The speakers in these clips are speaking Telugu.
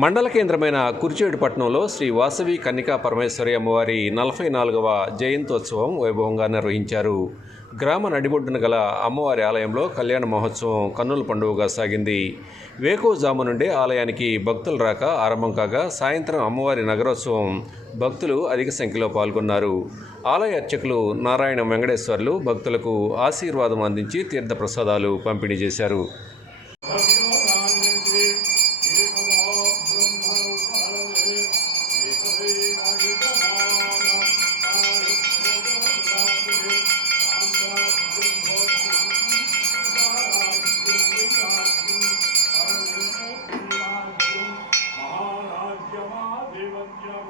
మండల కేంద్రమైన కురిచేడుపట్నంలో శ్రీ వాసవి కన్నికా పరమేశ్వరి అమ్మవారి నలభై నాలుగవ జయంతోత్సవం వైభవంగా నిర్వహించారు. గ్రామ నడిబొడ్డున గల అమ్మవారి ఆలయంలో కళ్యాణ మహోత్సవం కన్నుల పండుగగా సాగింది. వేకోజాము నుండే ఆలయానికి భక్తులు రాక ఆరంభం కాగా సాయంత్రం అమ్మవారి నగరోత్సవం భక్తులు అధిక సంఖ్యలో పాల్గొన్నారు. ఆలయ అర్చకులు నారాయణ వెంకటేశ్వర్లు భక్తులకు ఆశీర్వాదం అందించి తీర్థప్రసాదాలు పంపిణీ చేశారు.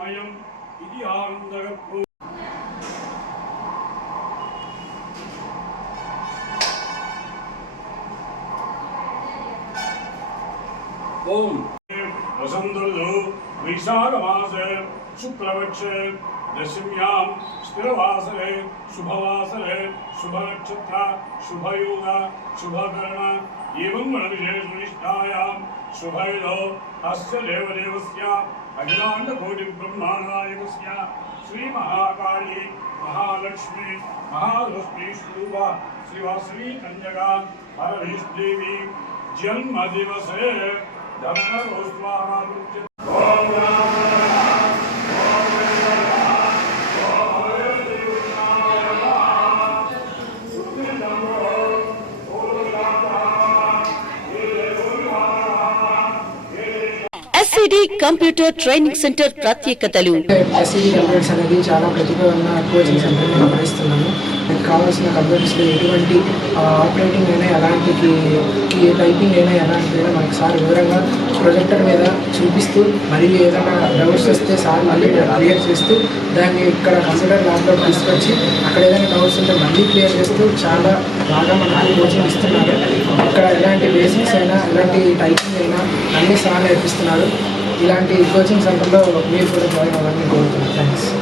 സമയം ഇതിഹാന്തകപ്പോ ஓம் வசந்தோ வைசாகமாசே சுக்லவட்சே தசமியாம் ஸ்திரவாசரே சுபவாசரே சுபநட்சத்திர சுபயோக சுபகரண एवं गणविशेषनिष्ठायां शुभयो अस्य देवदेवस्य अखिलाण्डकोटिब्रह्माणायुस्य श्रीमहाकाली महालक्ष्मी महालक्ष्मीस्वरूप शिवश्रीकन्यका కంప్యూటర్ ట్రైనింగ్ సెంటర్ ప్రత్యేకతలు. ఎస్ఈడి కంప్యూటర్స్ అనేది చాలా ప్రతిభ ఉన్న కోచింగ్ సెంటర్ నేను కావాల్సిన కంప్యూటర్స్లో ఎటువంటి ఆపరేటింగ్ అయినా ఎలాంటి టైపింగ్ అయినా ఎలాంటిదైనా మనకి సార్ వివరంగా ప్రొజెక్టర్ మీద చూపిస్తూ మరియు ఏదైనా డౌట్స్ వస్తే సార్ మళ్ళీ క్లియర్ చేస్తూ దాన్ని ఇక్కడ కంప్యూటర్ ల్యాబ్లో తీసుకొచ్చి అక్కడ ఏదైనా డౌట్స్ ఉంటే మళ్ళీ క్లియర్ చేస్తూ చాలా బాగా మనకి కోచింగ్ ఇస్తున్నారు. ఇక్కడ ఎలాంటి బేసిక్స్ అయినా ఎలాంటి టైపింగ్ అయినా అన్ని సార్ నేర్పిస్తున్నారు. ఇలాంటి కోచింగ్ సెంటర్లో మీరు కూడా జాయిన్ అవ్వాలని కోరుతున్నాను. థ్యాంక్స్